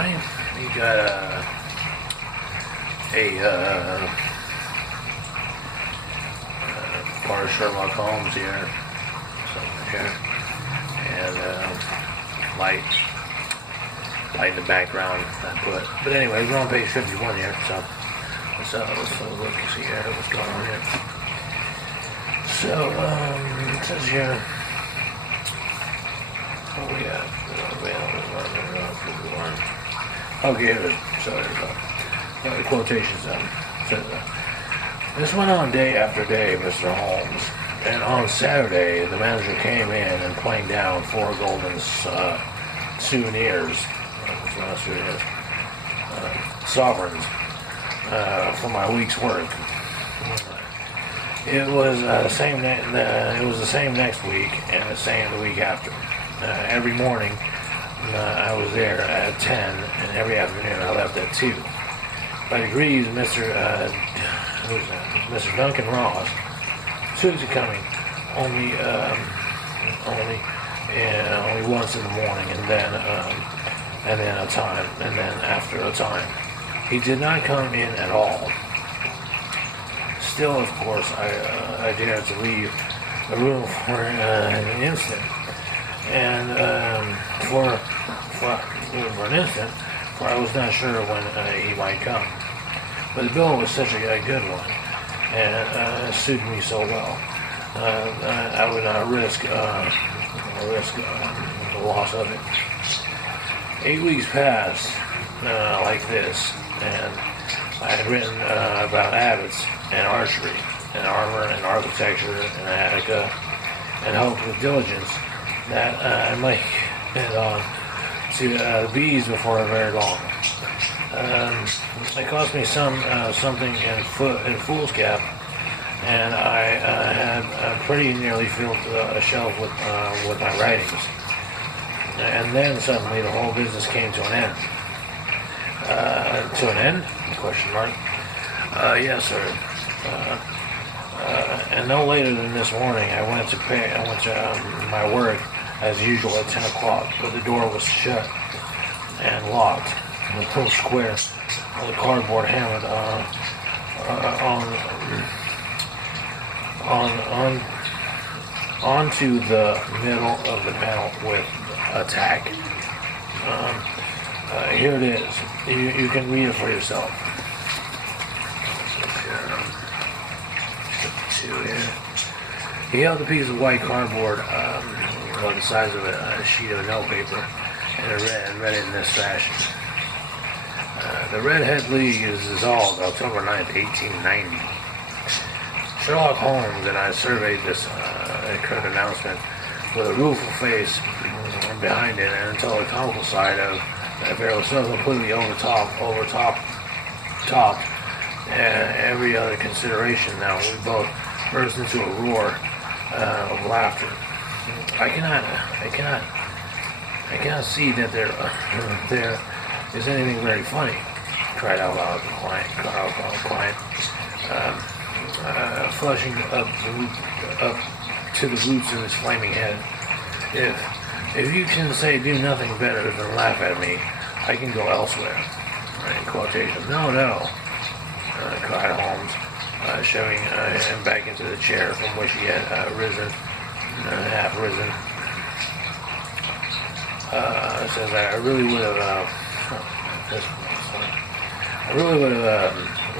mine. You got part of Sherlock Holmes here, something here, and light in the background I put. But anyway, we're on page 51 here, so let's look and see here what's going on here. So it says here. Oh yeah, okay, here it is. So there's the quotations. Says, this went on day after day, Mr. Holmes. And on Saturday, the manager came in and planked down 4 golden souvenirs, sovereigns, for my week's work. It was the same. It was the same next week and the same the week after. Every morning I was there at 10, and every afternoon I left at 2. By degrees, Mr. Duncan Ross took to coming only once in the morning, and then after a time, he did not come in at all. Still, of course, I dared to leave the room for an instant, and for an instant, for I was not sure when he might come. But the bill was such a good one, and it suited me so well. I would not risk the loss of it. 8 weeks passed like this, and I had written about abbots and archery and armor and architecture and Attica, and hoped with diligence that I might get on to the bees before very long. It cost me something in foolscap, and I had pretty nearly filled a shelf with my writings. And then suddenly the whole business came to an end. To an end? Question mark. Yes, sir. And no later than this morning, I went to my work as usual at 10 o'clock, but the door was shut and locked. And the little square of the cardboard hammered onto the middle of the panel with a tack. Here it is. You can read it for yourself. He held a piece of white cardboard the size of a sheet of notepaper, and read it in this fashion. The Redhead League is dissolved October 9th, 1890. Sherlock Holmes and I surveyed this curt announcement with a rueful face behind it, and until the comical side of the affair was so completely overtopped every other consideration. Now we both burst into a roar of laughter. I cannot see that there is anything very funny, cried out loud the client, flushing up to the roots of his flaming head. If you can do nothing better than laugh at me, I can go elsewhere. In quotation. No, cried Holmes, shoving him back into the chair from which he had half risen. Says I really would have.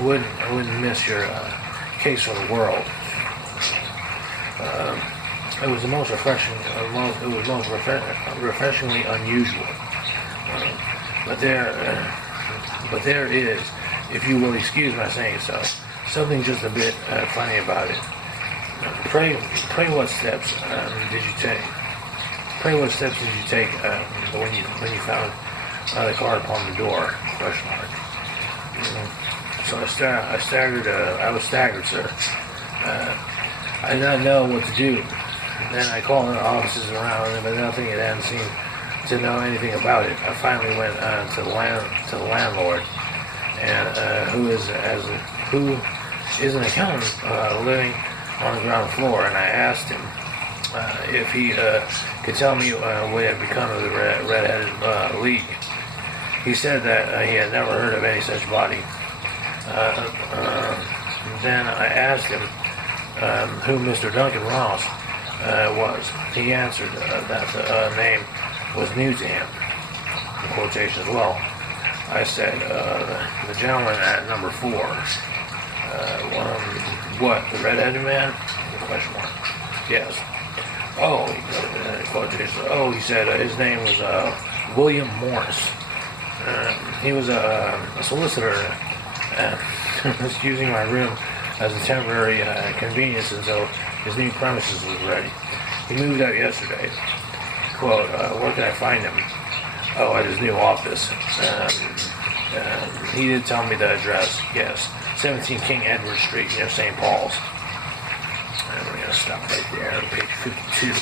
Wouldn't miss your case for the world. It was the most refreshing. It was most refreshingly unusual. But there is, if you will excuse my saying so, something just a bit funny about it. Pray, what steps did you take? Pray, what steps did you take when you found the card upon the door? Question mark. So I was staggered, sir. I did not know what to do. Then I called the offices around, but nothing had hadn't seemed to know anything about it. I finally went to the landlord, and who is an accountant living on the ground floor, and I asked him if he could tell me what had become of the Redheaded League. He said that he had never heard of any such body. Then I asked him who Mr. Duncan Ross was. He answered that the name was new to him. In quotation as well. I said, the gentleman at number 4. What, the red-headed man? Question mark. Yes. Oh, he said his name was William Morris. He was a solicitor was using my room as a temporary convenience until his new premises was ready. He moved out yesterday. Quote, where can I find him? Oh, at his new office. He did tell me the address. Yes, 17 King Edward Street, near St. Paul's. And we're going to stop right there on page 52.